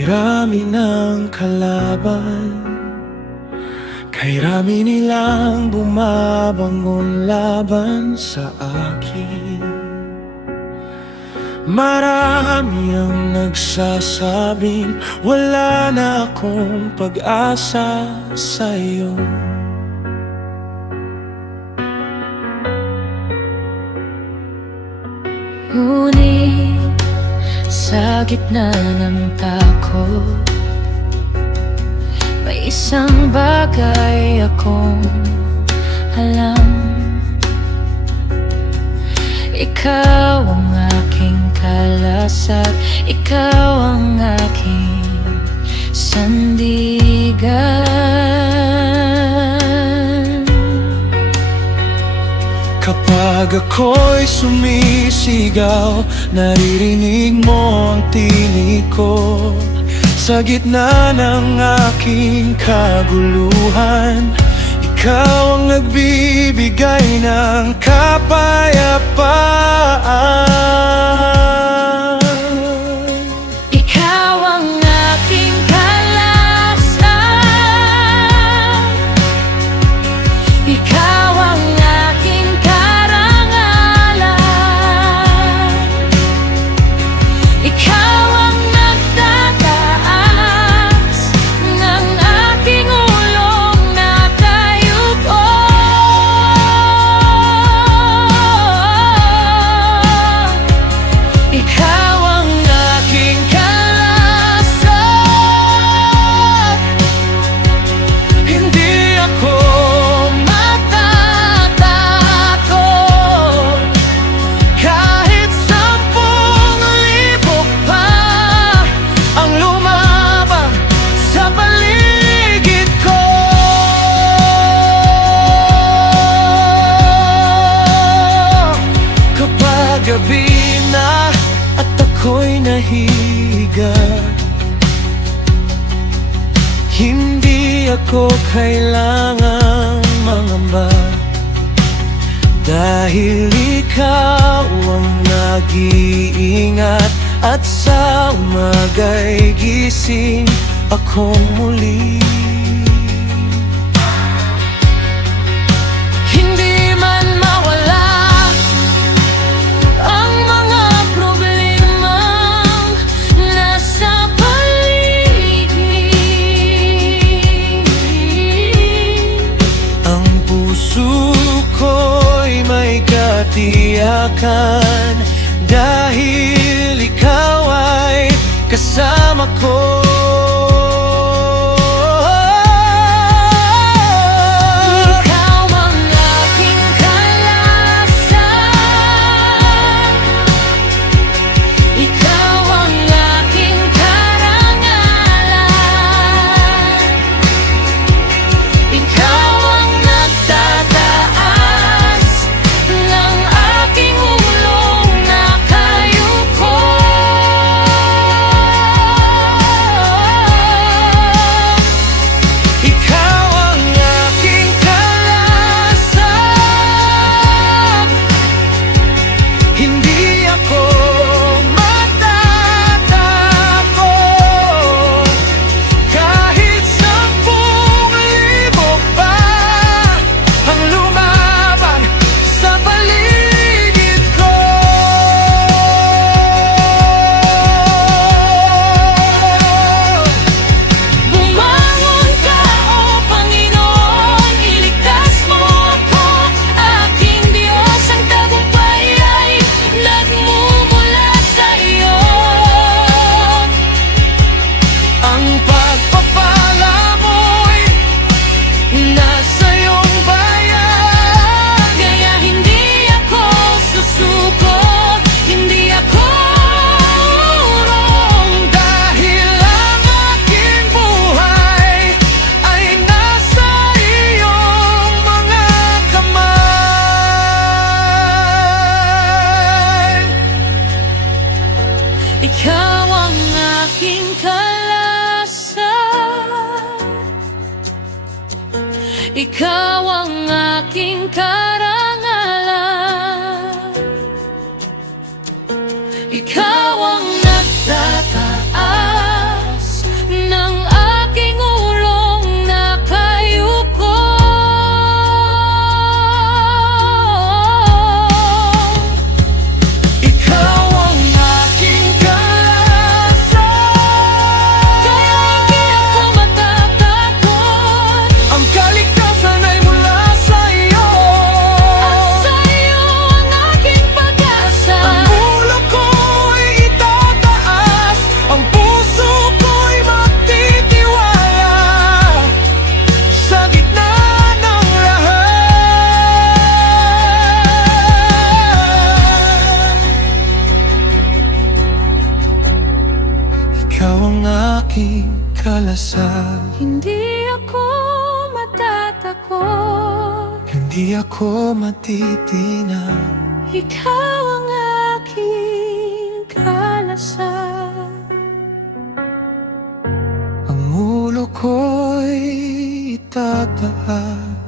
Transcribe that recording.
Kay rami ng kalaban, kay rami nilang bumabangon laban sa akin. Marami ang nagsasabing wala na akong pag-asa sa'yo. Ngunit sa gitna ng takot, may isang bagay akong alam. Ikaw ang aking kalasag, ikaw ang aking sandigan. Kapag ako'y sumisigaw, naririnig mo ang tinig ko. Sa gitna ng aking kaguluhan, ikaw ang nagbibigay ng kapayapaan. Ikaw ang aking kalasag, ikaw ang aking karangalan, ikaw ang nagtataas ng aking ulong na tayuko. Ikaw ang aking kalasag, Hindi ako matatakot kahit 10,000 pa ang lumabang sa paligid ko. Kapag gabi na at ako'y nahihiga, hindi ako kailangang mangamba, dahil ikaw ang nag-iingat at sa umaga'y gising akong muli. hindi man mawala ang mga problemang nasa paligid. Ang puso ko'y may katiyakan, dahil ikaw ay kasama ko. Ikaw ang aking kalasag, ikaw ang aking karangalan, ikaw ang nagtataas ng aking ulong na kayuko. Ikaw ang aking kalasag, hindi ako matatakot kahit 10,000 pa ang lumabang sa paligid ko. Bumangon ka, O Panginoon, iligtas mo ako, aking Diyos. Ang tagumpay ay nagmumula sa iyo. Ang pagpapala mo'y nasa iyong bayan, Kaya hindi ako susuko, hindi ako urong, dahil ang aking buhay ay nasa iyong mga kamay. ikaw ang aking kalasag, ikaw ang aking karangalan, ikaw ang nagtataas Ikaw ang aking kalasag. Hindi ako matatakot. Hindi ako matitinag. Ikaw ang aking kalasag. Ang ulo ko'y itataas